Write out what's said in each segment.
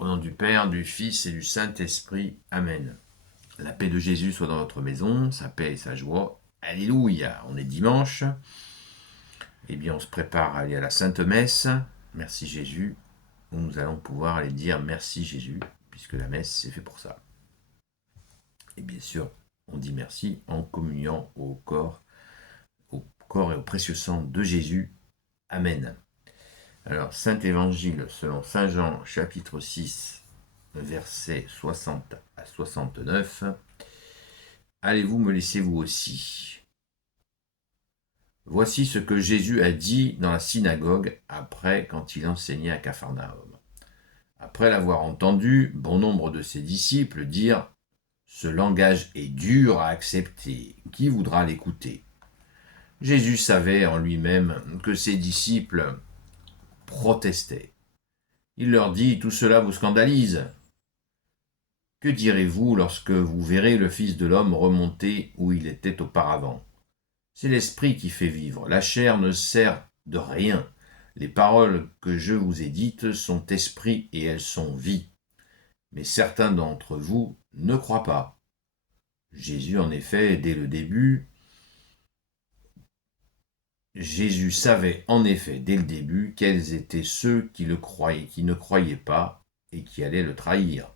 Au nom du Père, du Fils et du Saint-Esprit. Amen. La paix de Jésus soit dans votre maison, sa paix et sa joie. Alléluia. On est dimanche. Eh bien, on se prépare à aller à la Sainte Messe. Merci Jésus. Où nous allons pouvoir aller dire merci Jésus, puisque la messe, c'est fait pour ça. Et bien sûr, on dit merci en communiant au corps et au précieux sang de Jésus. Amen. Alors, Saint Évangile selon Saint Jean, chapitre 6, versets 60 à 69. Allez-vous me laisser vous aussi? Voici ce que Jésus a dit dans la synagogue après quand il enseignait à Capharnaüm. Après l'avoir entendu, bon nombre de ses disciples dire « Ce langage est dur à accepter, qui voudra l'écouter ?» Jésus savait en lui-même que ses disciples protestaient. Il leur dit « Tout cela vous scandalise. Que direz-vous lorsque vous verrez le Fils de l'homme remonter où il était auparavant ? C'est l'esprit qui fait vivre, la chair ne sert de rien. Les paroles que je vous ai dites sont esprit et elles sont vie. Mais certains d'entre vous ne croient pas. » Jésus, en effet, dès le début, Jésus savait en effet dès le début quels étaient ceux qui ne croyaient pas et qui allaient le trahir.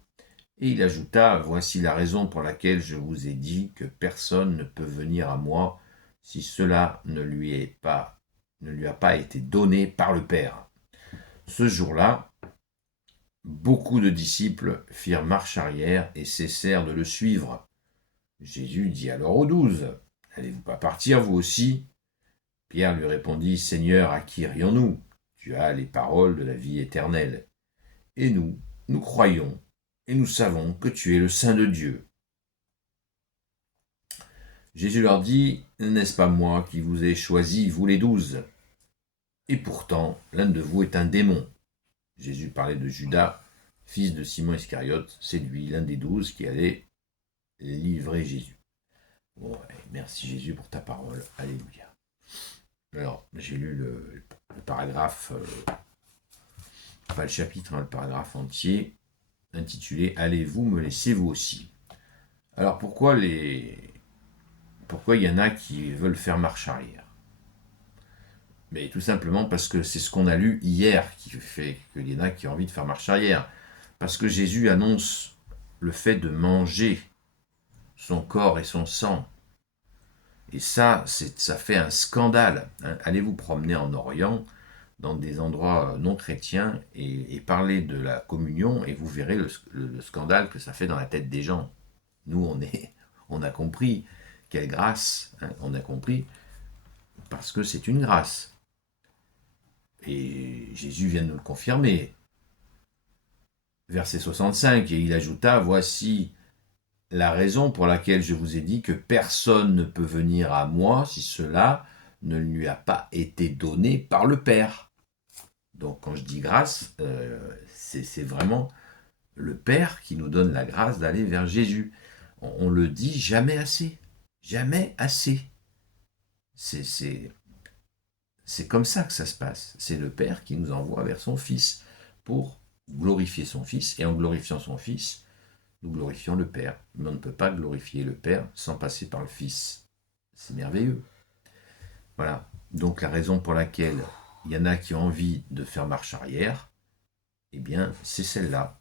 Et il ajouta, « Voici la raison pour laquelle je vous ai dit que personne ne peut venir à moi si cela ne lui a pas été donné par le Père. » Ce jour-là, beaucoup de disciples firent marche arrière et cessèrent de le suivre. Jésus dit alors aux 12, « Allez-vous pas partir vous aussi ?» Pierre lui répondit, « Seigneur, à qui irions-nous ? Tu as les paroles de la vie éternelle. Et nous croyons et nous savons que tu es le Saint de Dieu. » Jésus leur dit, « N'est-ce pas moi qui vous ai choisi, vous les 12 ? Et pourtant, l'un de vous est un démon. » Jésus parlait de Judas, fils de Simon Iscariote. C'est lui, l'un des 12, qui allait livrer Jésus. Bon, merci Jésus pour ta parole. Alléluia. Alors, j'ai lu le paragraphe, pas le chapitre, le paragraphe entier, intitulé « Allez-vous me laisser vous aussi ?» Alors, pourquoi il y en a qui veulent faire marche arrière? Mais tout simplement parce que c'est ce qu'on a lu hier qui fait qu'il y en a qui ont envie de faire marche arrière. Parce que Jésus annonce le fait de manger son corps et son sang. Et ça fait un scandale. Allez vous promener en Orient, dans des endroits non chrétiens, et parler de la communion, et vous verrez le scandale que ça fait dans la tête des gens. Nous, on a compris. Quelle grâce, on a compris, parce que c'est une grâce. Et Jésus vient de nous le confirmer. Verset 65, et il ajouta, « Voici la raison pour laquelle je vous ai dit que personne ne peut venir à moi si cela ne lui a pas été donné par le Père. » Donc quand je dis grâce, c'est vraiment le Père qui nous donne la grâce d'aller vers Jésus. On le dit jamais assez. Jamais assez. C'est comme ça que ça se passe. C'est le Père qui nous envoie vers son Fils pour glorifier son Fils. Et en glorifiant son Fils, nous glorifions le Père. Mais on ne peut pas glorifier le Père sans passer par le Fils. C'est merveilleux. Voilà. Donc la raison pour laquelle il y en a qui ont envie de faire marche arrière, eh bien, c'est celle-là.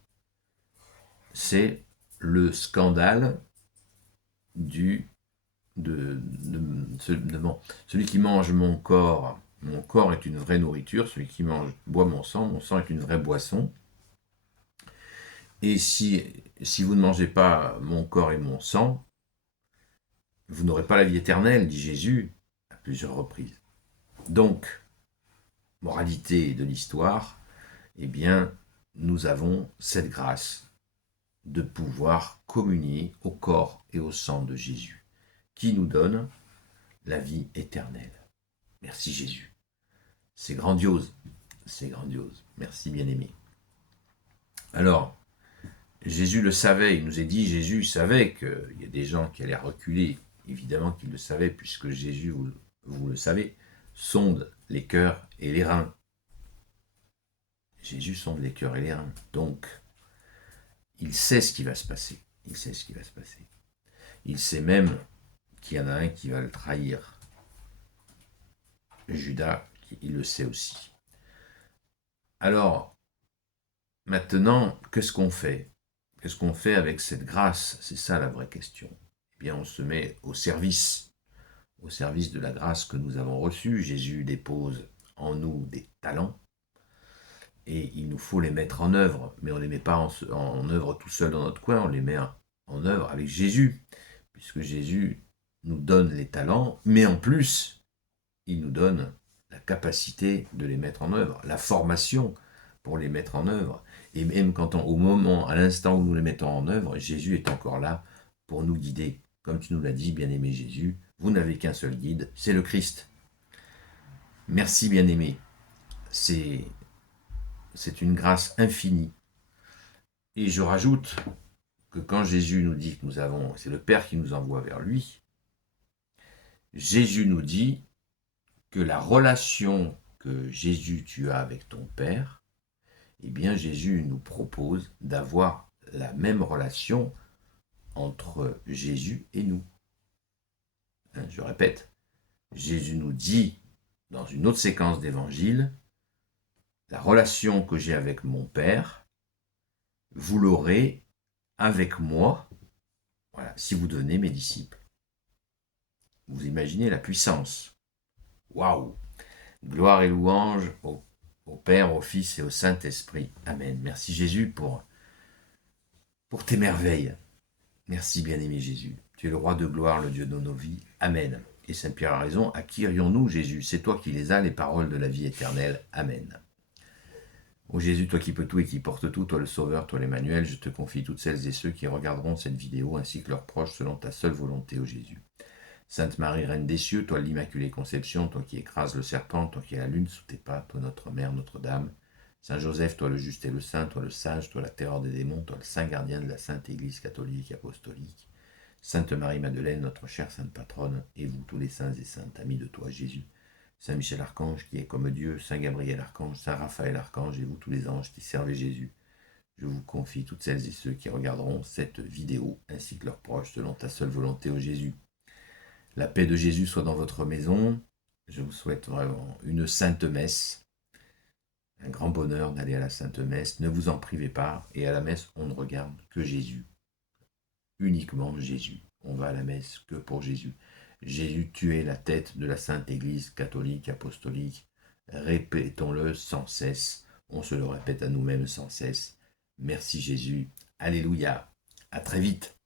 C'est le scandale celui qui mange mon corps est une vraie nourriture, celui qui boit mon sang est une vraie boisson. Et si vous ne mangez pas mon corps et mon sang, vous n'aurez pas la vie éternelle, dit Jésus à plusieurs reprises. Donc, moralité de l'histoire, eh bien, nous avons cette grâce de pouvoir communier au corps et au sang de Jésus, qui nous donne la vie éternelle. Merci Jésus. C'est grandiose. C'est grandiose. Merci bien-aimé. Alors, Jésus le savait. Il nous a dit, Jésus savait qu'il y a des gens qui allaient reculer. Évidemment qu'il le savait, puisque Jésus, vous le savez, sonde les cœurs et les reins. Jésus sonde les cœurs et les reins. Donc, Il sait ce qui va se passer. Il sait ce qui va se passer. Il sait même qu'il y en a un qui va le trahir. Judas, il le sait aussi. Alors, maintenant, qu'est-ce qu'on fait? Qu'est-ce qu'on fait avec cette grâce? C'est ça la vraie question. Eh bien, on se met au service de la grâce que nous avons reçue. Jésus dépose en nous des talents et il nous faut les mettre en œuvre. Mais on ne les met pas en œuvre tout seul dans notre coin, on les met en œuvre avec Jésus, puisque Jésus nous donne les talents, mais en plus, il nous donne la capacité de les mettre en œuvre, la formation pour les mettre en œuvre. Et même quand au moment, à l'instant où nous les mettons en œuvre, Jésus est encore là pour nous guider. Comme tu nous l'as dit, bien-aimé Jésus, vous n'avez qu'un seul guide, c'est le Christ. Merci, bien-aimé. C'est une grâce infinie. Et je rajoute que quand Jésus nous dit que c'est le Père qui nous envoie vers lui, Jésus nous dit que la relation que Jésus tu as avec ton Père, eh bien Jésus nous propose d'avoir la même relation entre Jésus et nous. Je répète, Jésus nous dit dans une autre séquence d'évangile, la relation que j'ai avec mon Père, vous l'aurez avec moi, voilà, si vous devenez mes disciples. Vous imaginez la puissance. Waouh! Gloire et louange au Père, au Fils et au Saint-Esprit. Amen. Merci Jésus pour tes merveilles. Merci bien-aimé Jésus. Tu es le roi de gloire, le Dieu de nos vies. Amen. Et Saint Pierre a raison, à qui irions-nous, Jésus? C'est toi qui les as, les paroles de la vie éternelle. Amen. Ô Jésus, toi qui peux tout et qui portes tout, toi le Sauveur, toi l'Emmanuel, je te confie toutes celles et ceux qui regarderont cette vidéo, ainsi que leurs proches, selon ta seule volonté, ô Jésus. Sainte Marie, Reine des cieux, toi l'Immaculée Conception, toi qui écrases le serpent, toi qui as la lune sous tes pas, toi notre Mère, Notre-Dame. Saint Joseph, toi le juste et le saint, toi le sage, toi la terreur des démons, toi le saint gardien de la Sainte Église catholique et apostolique. Sainte Marie-Madeleine, notre chère Sainte Patronne, et vous tous les saints et saintes, amis de toi Jésus. Saint Michel Archange qui est comme Dieu, Saint Gabriel Archange, Saint Raphaël Archange, et vous tous les anges qui servez Jésus. Je vous confie toutes celles et ceux qui regarderont cette vidéo, ainsi que leurs proches, selon ta seule volonté, ô Jésus. La paix de Jésus soit dans votre maison. Je vous souhaite vraiment une sainte messe. Un grand bonheur d'aller à la sainte messe. Ne vous en privez pas. Et à la messe, on ne regarde que Jésus. Uniquement Jésus. On va à la messe que pour Jésus. Jésus, tu es la tête de la Sainte Église catholique, apostolique. Répétons-le sans cesse. On se le répète à nous-mêmes sans cesse. Merci Jésus. Alléluia. À très vite.